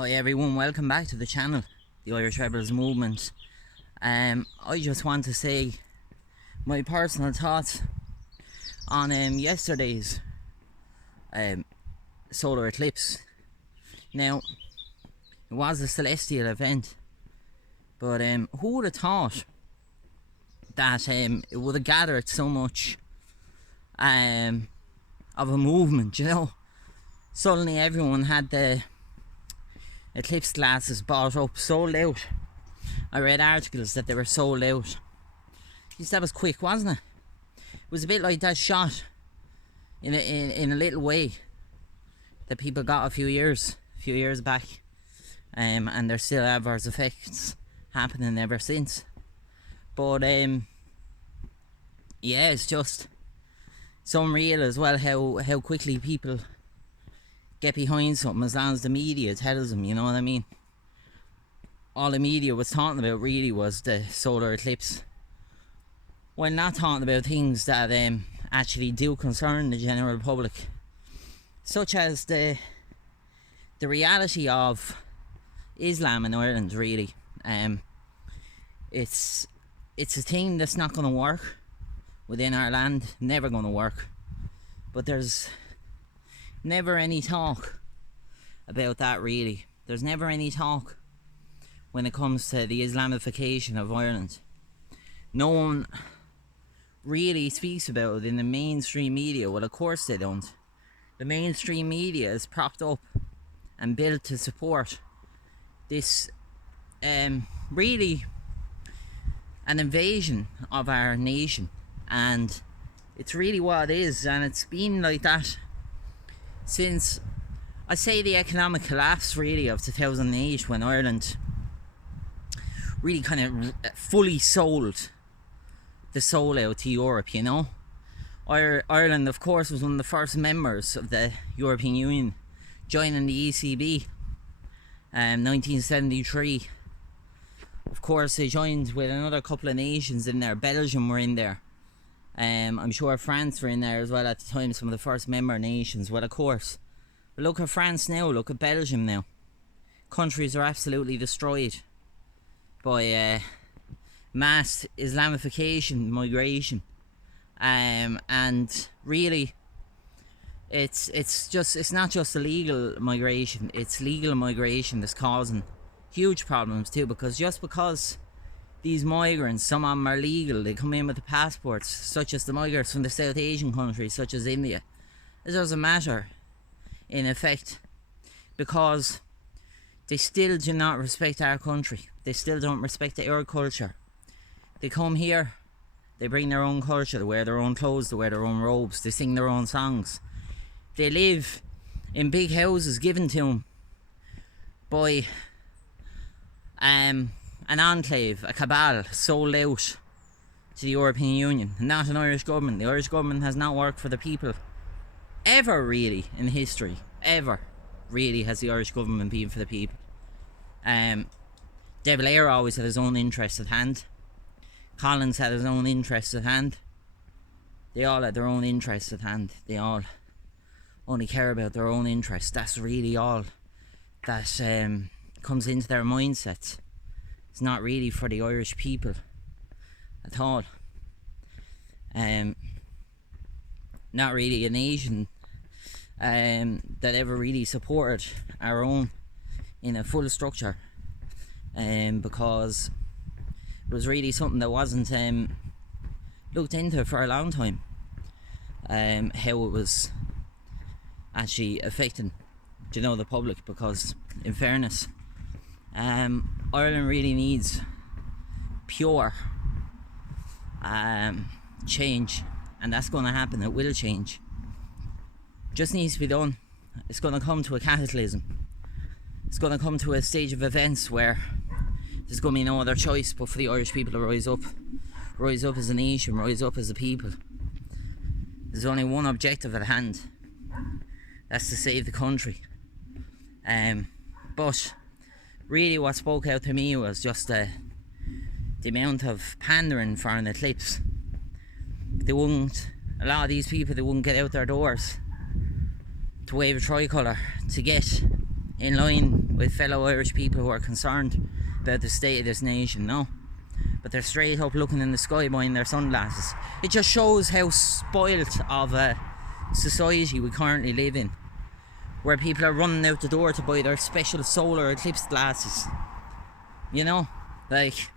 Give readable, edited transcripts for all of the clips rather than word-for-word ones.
Hi everyone, welcome back to the channel, the Irish Rebels Movement. I just want to say my personal thoughts on yesterday's solar eclipse. Now, it was a celestial event, but who would have thought that it would have gathered so much of a movement, you know? Suddenly everyone had the eclipse glasses bought up, sold out. I read articles that they were sold out. Jeez, that was quick, wasn't it? It was a bit like that shot in a little way that people got a few years back, and there's still adverse effects happening ever since. But yeah, it's just so unreal as well how quickly people get behind something as long as the media tells them, you know what I mean? All the media was talking about really was the solar eclipse, while not talking about things that actually do concern the general public, such as the reality of Islam in Ireland. Really, it's a thing that's not going to work within our land, never going to work. But there's never any talk about that, really. There's never any talk when it comes to the Islamification of Ireland. No one really speaks about it in the mainstream media. Well, of course they don't. The mainstream media is propped up and built to support this really an invasion of our nation, and it's really what it is, and it's been like that since, I say, the economic collapse really of 2008, when Ireland really kind of fully sold the soul out to Europe, you know. Ireland, of course, was one of the first members of the European Union, joining the ECB, 1973. Of course, they joined with another couple of nations in there. Belgium were in there. I'm sure France were in there as well at the time, some of the first member nations. Well, of course. But look at France now, look at Belgium now. Countries are absolutely destroyed by mass Islamification, migration. And really, it's not just illegal migration, it's legal migration that's causing huge problems too, because just because these migrants, some of them are legal, they come in with the passports, such as the migrants from the South Asian countries, such as India. It doesn't matter, in effect, because they still do not respect our country. They still don't respect our culture. They come here, they bring their own culture, they wear their own clothes, they wear their own robes, they sing their own songs. They live in big houses given to them by an enclave, a cabal sold out to the European Union, not an Irish government. The Irish government has not worked for the people ever, really, in history. Ever really has the Irish government been for the people. De Valera always had his own interests at hand. Collins had his own interests at hand. They all had their own interests at hand. They all only care about their own interests. That's really all that comes into their mindsets. It's not really for the Irish people at all. Not really a nation that ever really supported our own in a full structure, because it was really something that wasn't looked into for a long time, how it was actually affecting, you know, the public. Because in fairness, Ireland really needs pure change, and that's going to happen. It will change. Just needs to be done. It's going to come to a cataclysm. It's going to come to a stage of events where there's going to be no other choice but for the Irish people to rise up as a nation, rise up as a people. There's only one objective at hand. That's to save the country. But really what spoke out to me was just the amount of pandering for an eclipse. A lot of these people, they wouldn't get out their doors to wave a tricolour to get in line with fellow Irish people who are concerned about the state of this nation, no. But they're straight up looking in the sky behind their sunglasses. It just shows how spoilt of a society we currently live in, where people are running out the door to buy their special solar eclipse glasses. You know, like,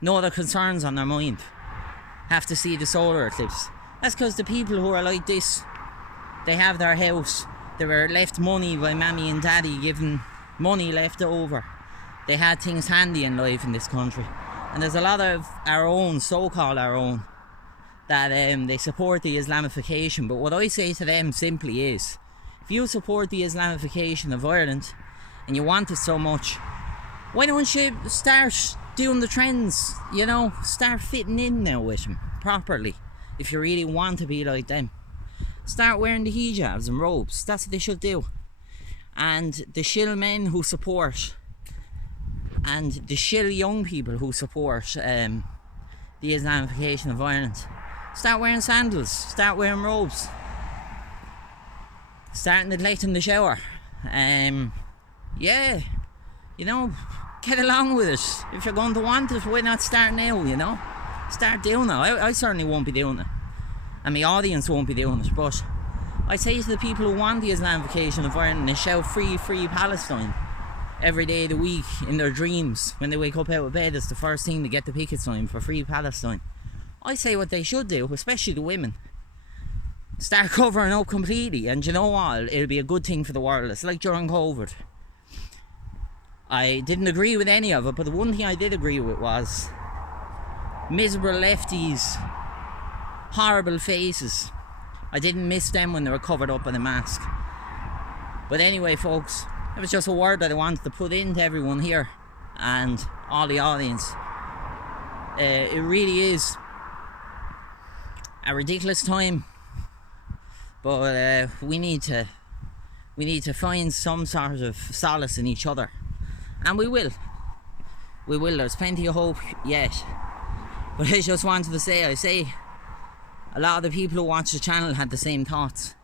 no other concerns on their mind. Have to see the solar eclipse. That's because the people who are like this, they have their house, they were left money by mammy and daddy, given money left over. They had things handy in life in this country. And there's a lot of our own, so-called our own, that they support the Islamification. But what I say to them simply is, if you support the Islamification of Ireland and you want it so much, why don't you start doing the trends, you know? Start fitting in now with them properly, if you really want to be like them. Start wearing the hijabs and robes. That's what they should do. And the shill men who support, and the shill young people who support the Islamification of Ireland, start wearing sandals, start wearing robes, start neglecting the shower. Yeah, you know, get along with it. If you're going to want it, why not start now, you know? Start doing it. I certainly won't be doing it, and my audience won't be doing it, but I say to the people who want the Islamification of Ireland and shout free, free Palestine every day of the week in their dreams, when they wake up out of bed, it's the first thing to get the picket sign for free Palestine. I say what they should do, especially the women. Start covering up completely, and you know what? It'll be a good thing for the world. It's like during COVID. I didn't agree with any of it, but the one thing I did agree with was miserable lefties, horrible faces. I didn't miss them when they were covered up in a mask. But anyway, folks, it was just a word that I wanted to put into everyone here and all the audience. It really is a ridiculous time, but we need to find some sort of solace in each other, and we will. There's plenty of hope yet. But I just wanted to say, a lot of the people who watch the channel had the same thoughts.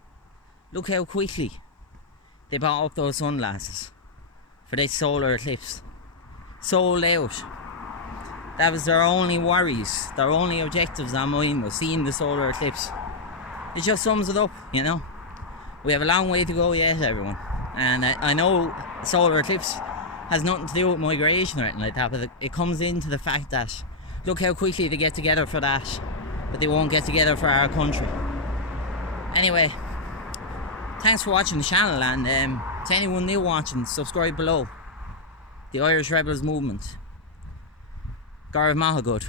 Look how quickly they bought up those sunglasses for this solar eclipse. Sold out. That was their only worries, their only objectives on mine was seeing the solar eclipse. It just sums it up, you know. We have a long way to go yet, everyone. And I know solar eclipse has nothing to do with migration or anything like that, but it comes into the fact that look how quickly they get together for that, but they won't get together for our country. Anyway, thanks for watching the channel, and to anyone new watching, subscribe below. The Irish Rebels Movement. Garv Mahagud.